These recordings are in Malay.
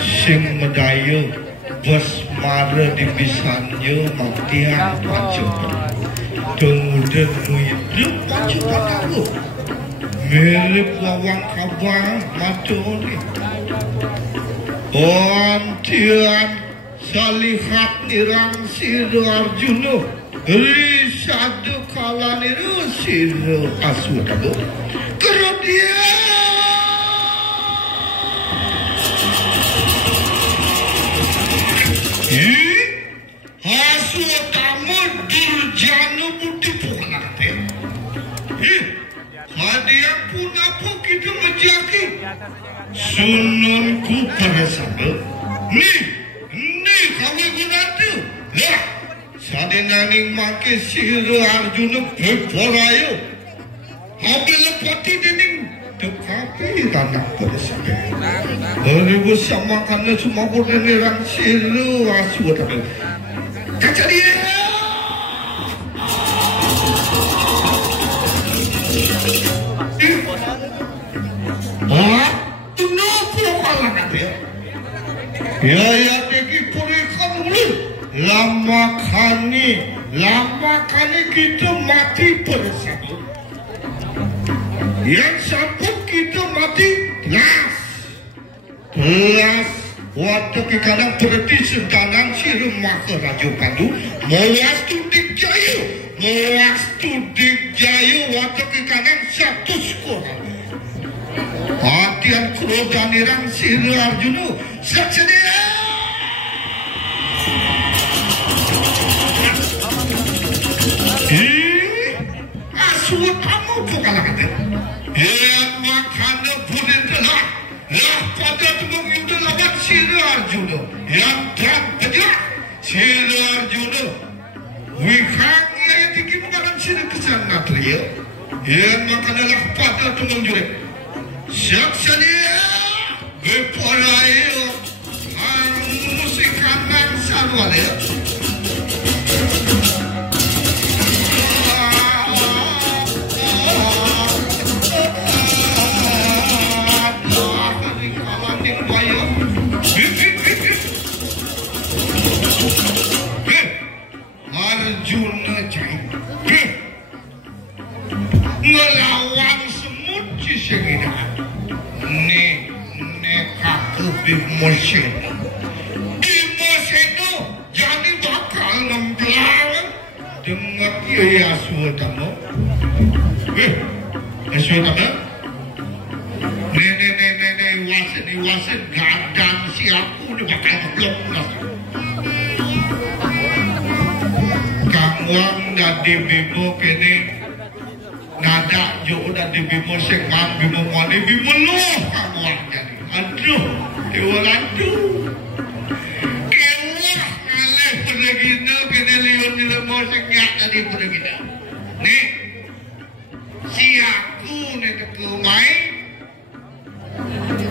sing medaya bos mara di pisannya matian macam kemudian hidup macam padaku mirip wawang kabar macam ni Ontian salihat nirang Sira Arjuna risadu kala niru Sira Aswatama kemudian Aswatama Durjana Budi Puhanate hadiah pun apa kita menjaki sunanku pada sana ni kami guna tu ya sadenaning make Sira Arjuna berporayo apabila pati dening tekapi tanah pada sana beribu sama karena semua bernerang Sira Aswatama kaca dia ya teki purikan dulu lama kali kita mati bersama yang satu kita mati telas waktu kadang berarti sedangkan si rumah ke Raja Pandu mewas tu dikjayu waktu kadang satu sekolah hatian keroda nirang Sira Arjuna saksedia Aswatama pokala kata yang makana boleh telah pada tumang yuda lawan Sira Arjuna yang tak bergerak Sira Arjuna wikang yang tinggi bukan Sira kesana teriak yang makana lah pada tumang yuda saksedia berpolayo musik kanan sarwale Arjuna jahit ngelawan semut cisengina Bimoseno jadi bakal nempel dengan Kiai Aswatama Aswatama nene wasen gadan si aku ni bakal ngeblok Kangwang dari Bimo kene nada jo dari Bimo sekman Bimo mali Bimo loh Kangwang jadi aduh Iwalantu Kelah alih pergina kena liur ni lemah senyak tadi pergina ni si aku ni tekumai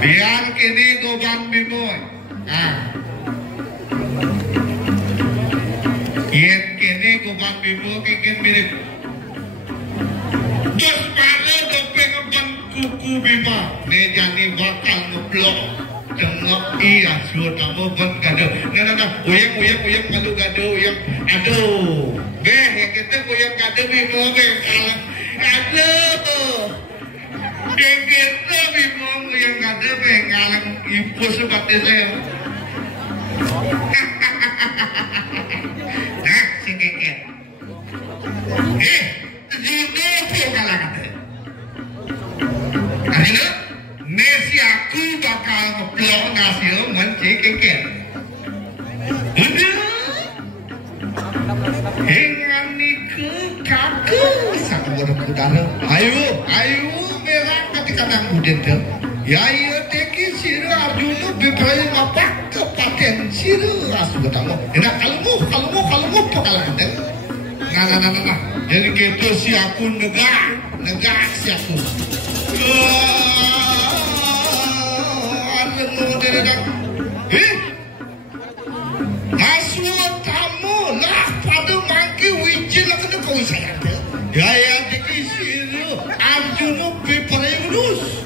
biar kini goban bimoy yang kini goban bimoy kini mirip terus pada dopeng ban kuku bima ni jadi bakal ngeblok tengok iya Aswatama ban gado nana uyang malu gado uyang aduh yang kita uyang gado bimo kalah aduh kita bimo uyang gado kalah ibu sebabnya saya nah si keket juga pun kalah kata akhirnya Nasi aku bakal ngeblok nasi menci keket. Hengan niku kaku satu berpudara. Ayo merah ketika nang udin tu. Ya iya teki Sira Arjuna beberapa apa kepaten Sira Aswatama. Enak kalmu pakalan kan. Nah. Jadi gitu si aku negak si aku. Aswatama lah pada mangki wiji lah kena kau saya. Gaya teki Sira Arjuna beperus.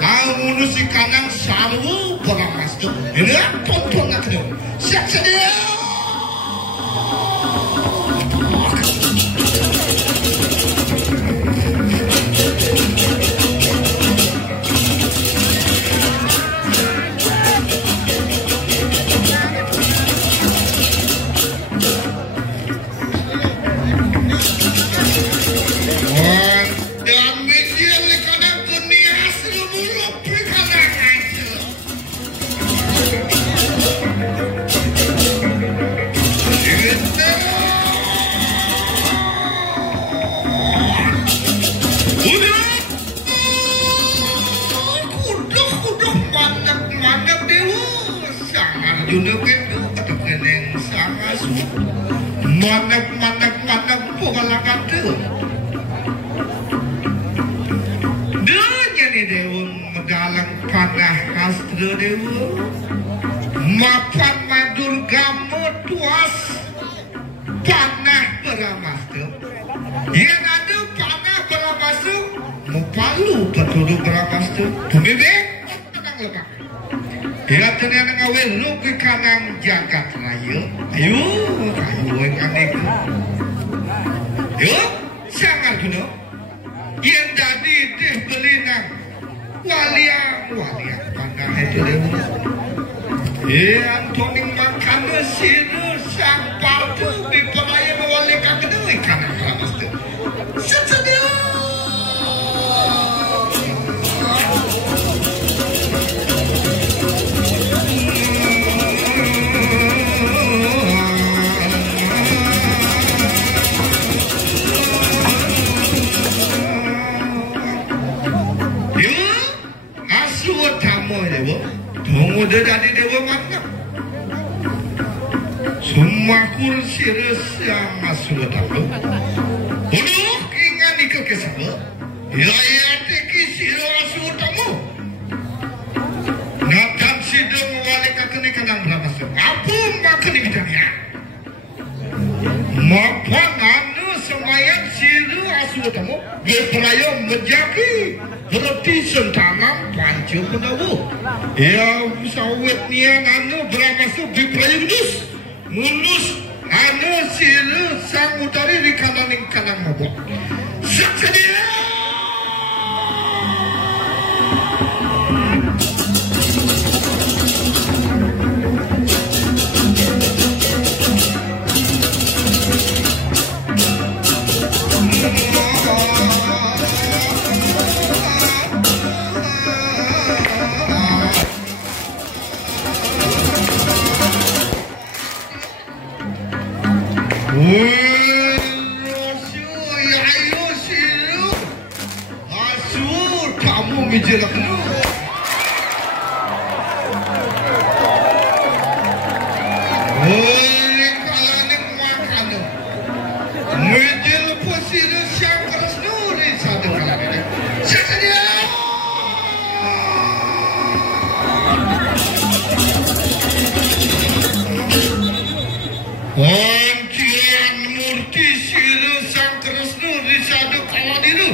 Kau ngunu si kanang saru Bramas tu. Ini tonton nak tu. Siap sedia. Manak pengalangan tu. Dia ni dewa medalang panah hastra dewa. Mapan madur gamu tuas panah Bramas tu. Yang ada panah Bramas tu, mupalu betul Bramas tu. Pemibik tenang lepas. Dia ternyata ngawin lu ke kanang jagat raya. Ayo yang aneh tu. Yo, sangat guna. Yang jadi teh belinang waliang pandang itu dewa. Yang toning makan siru sampar tu diperaya wali kakak ikan Bramas tu. Sesedia. Tunggu dia jadi dewa mana? Semua kursi resang masuk tahu. Udah ingat nikah kesana. Ya teki siro masuk tamu. Nakam sidang wali kakak kanang Bramas. Apa makan kita ni? Maka anu semayan siro masuk tamu. Berperaya menjaki. Berarti sentanam pancung penawu. Ya sawit nian anu Bramas tu diperayus. Mulus anu silu sang utari di kanan mabok. Saksedia. Mijelak lu. Oleh kalanik makan lu. Mijel posir siang keras nuri satu kalanik. Sesedia. Oncian murti sir sang keras nuri satu kalanik lu.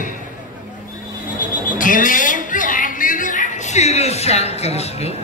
Kalau Sira Sang Krishna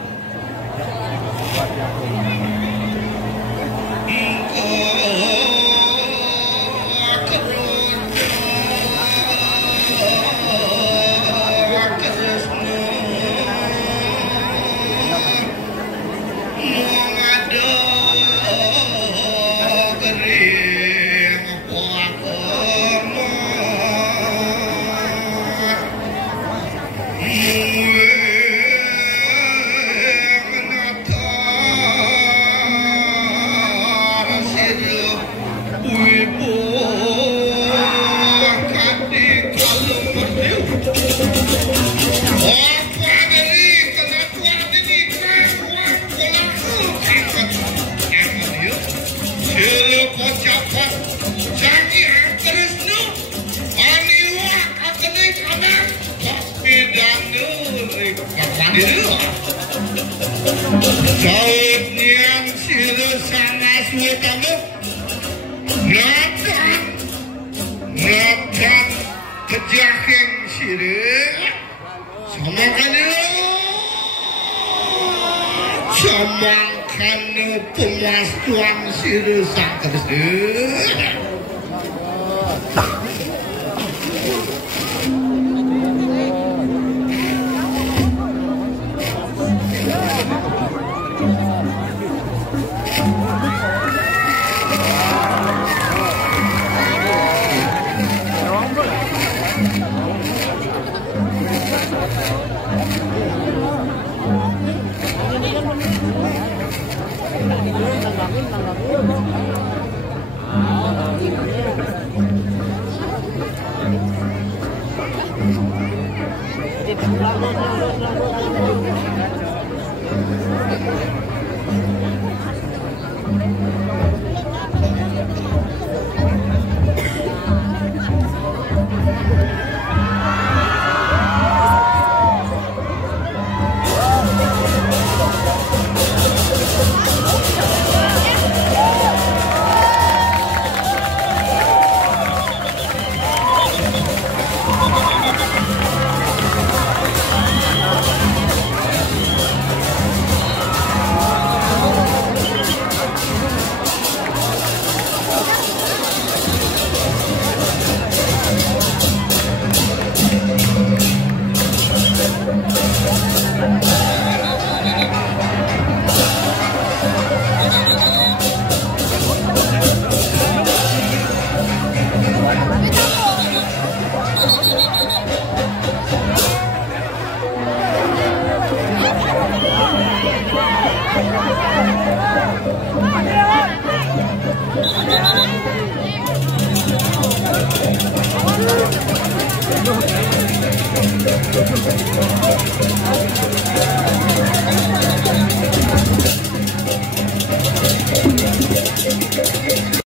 Saud niang sila sama suetamu Natan kejaheng sila sama kali Kamangkan pemuas tuang sirusak terus.